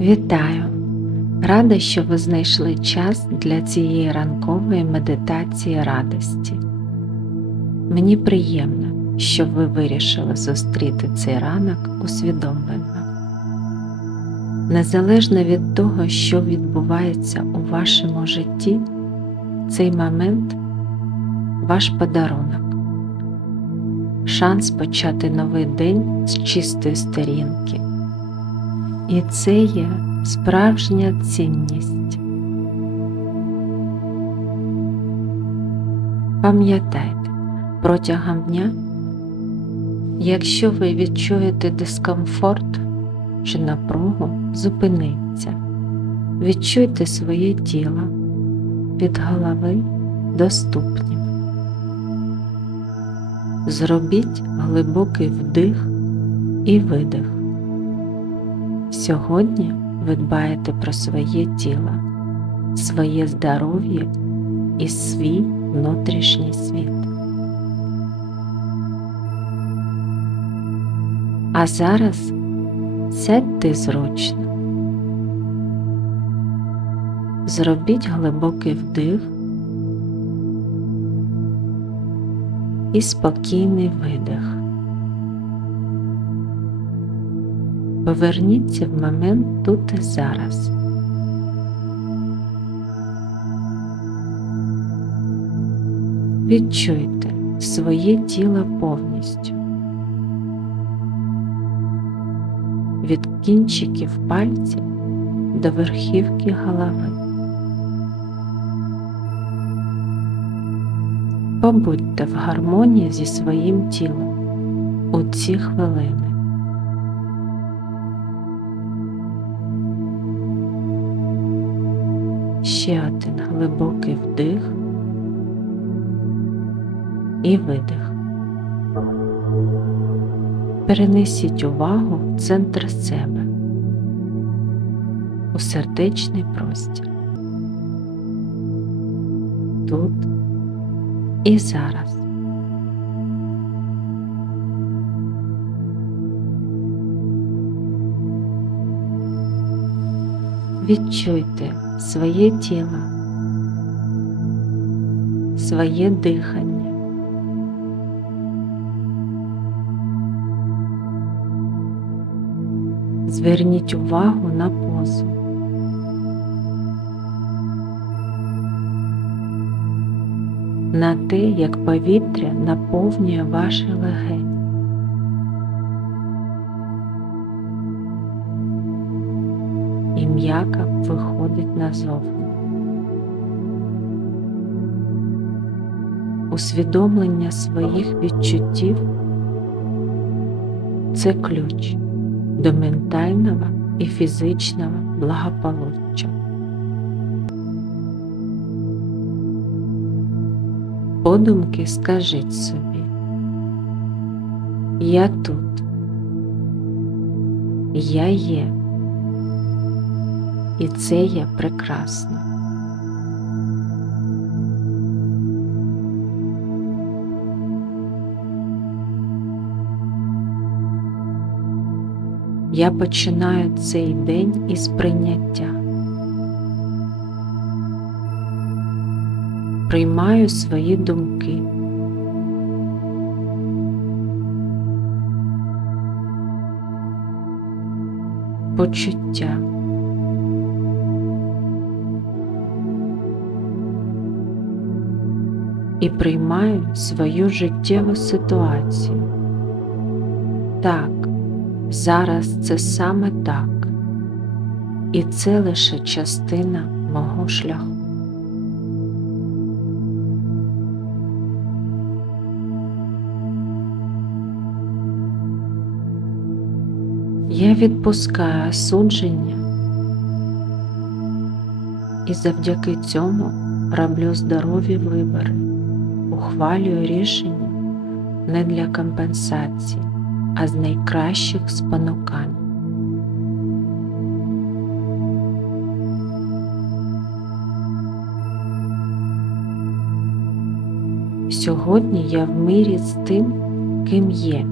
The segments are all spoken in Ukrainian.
Вітаю! Рада, що ви знайшли час для цієї ранкової медитації радості. Мені приємно, що ви вирішили зустріти цей ранок усвідомлено. Незалежно від того, що відбувається у вашому житті, цей момент ваш подарунок, шанс почати новий день з чистої сторінки. І це є справжня цінність. Пам'ятайте, протягом дня, якщо ви відчуєте дискомфорт чи напругу, зупиніться, відчуйте своє тіло від голови до ступнів. Зробіть глибокий вдих і видих. Сьогодні ви дбаєте про своє тіло, своє здоров'я і свій внутрішній світ. А зараз сядьте зручно. Зробіть глибокий вдих і спокійний видих. Поверніться в момент тут і зараз. Відчуйте своє тіло повністю. Від кінчиків пальців до верхівки голови. Побудьте в гармонії зі своїм тілом у ці хвилини. Ще один глибокий вдих і видих. Перенесіть увагу в центр себе, у сердечний простір. Тут і зараз. Відчуйте своє тіло, своє дихання. Зверніть увагу на позу. На те, як повітря наповнює ваші легені. І м'яко виходить назовні. Усвідомлення своїх відчуттів це ключ до ментального і фізичного благополуччя. Подумки скажіть собі, я тут, я є і це є прекрасно. Я починаю цей день із прийняття. Приймаю свої думки. Почуття. І приймаю свою життєву ситуацію. Так, зараз це саме так, і це лише частина мого шляху. Я відпускаю судження і завдяки цьому роблю здорові вибори ухвалюю рішення не для компенсації, а з найкращих спонукань. Сьогодні я в мирі з тим, ким є,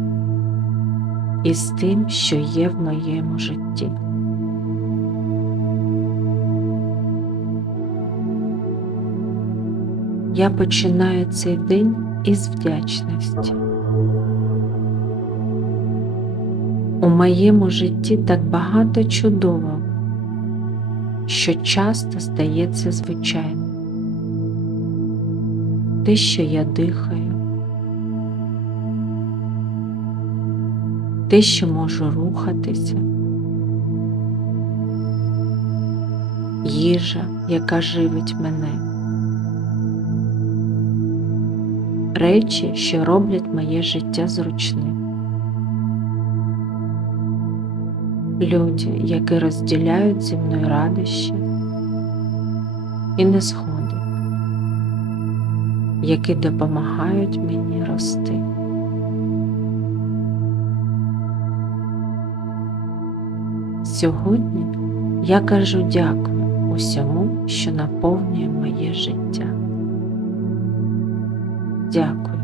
і з тим, що є в моєму житті. Я починаю цей день із вдячності. У моєму житті так багато чудового, що часто стається звичайним. Те, що я дихаю, те, що можу рухатися, їжа, яка живить мене, речі, що роблять моє життя зручним. Люди, які розділяють зі мною радощі і несходи, які допомагають мені рости. Сьогодні я кажу дякую усьому, що наповнює моє життя. Дякую.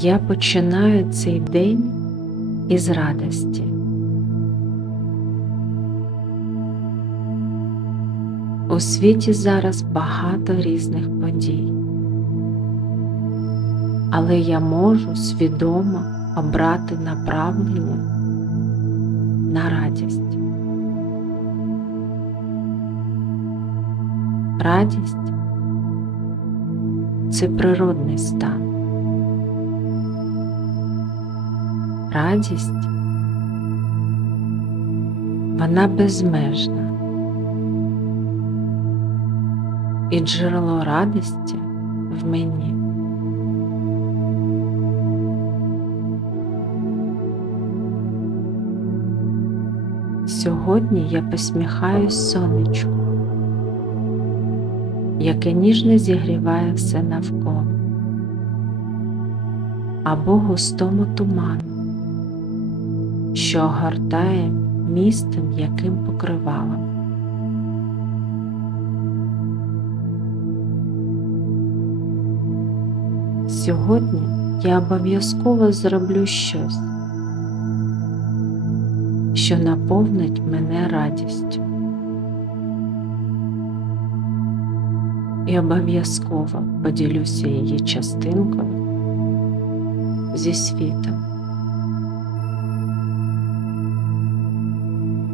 Я починаю цей день із радості. У світі зараз багато різних подій, але я можу свідомо обрати направлення на радість. Радість це природний стан. Радість вона безмежна. І джерело радості в мені. Сьогодні я посміхаюсь сонечку, яке ніжно зігріває все навколо, або густому туману, що огортає місто м'яким покривалом. Сьогодні я обов'язково зроблю щось, що наповнить мене радістю. І обов'язково поділюся її частинкою зі світом.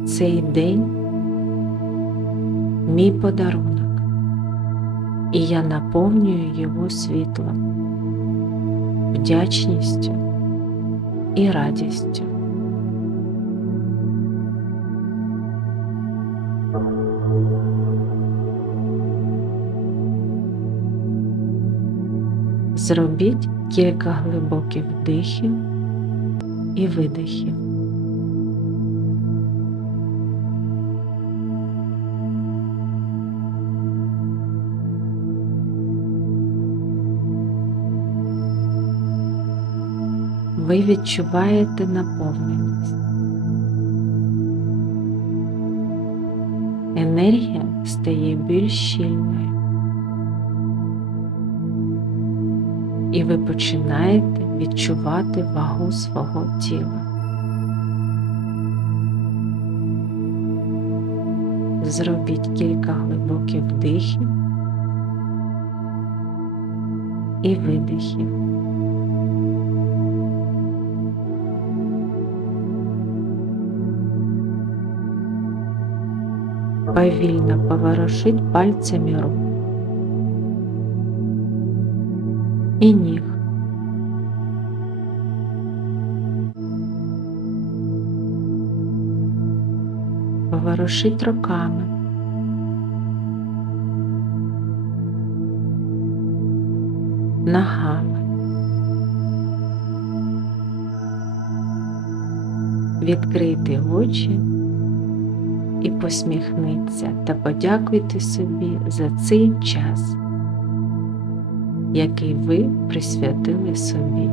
Цей день мій подарунок, і я наповнюю його світлом вдячністю і радістю. Зробіть кілька глибоких вдихів і видихів. ви відчуваєте наповненість. Енергія стає більш щільною, і ви починаєте відчувати вагу свого тіла. Зробіть кілька глибоких вдихів і видихів. повільно поворушить пальцями рук і ніг. Поворушить руками. Ногами. Відкрити очі і посміхниться та подякуйте собі за цей час, який ви присвятили собі.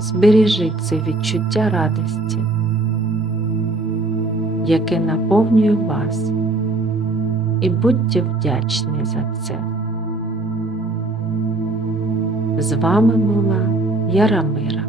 Збережіть це відчуття радості, яке наповнює вас, і будьте вдячні за це. З вами була Ярамира.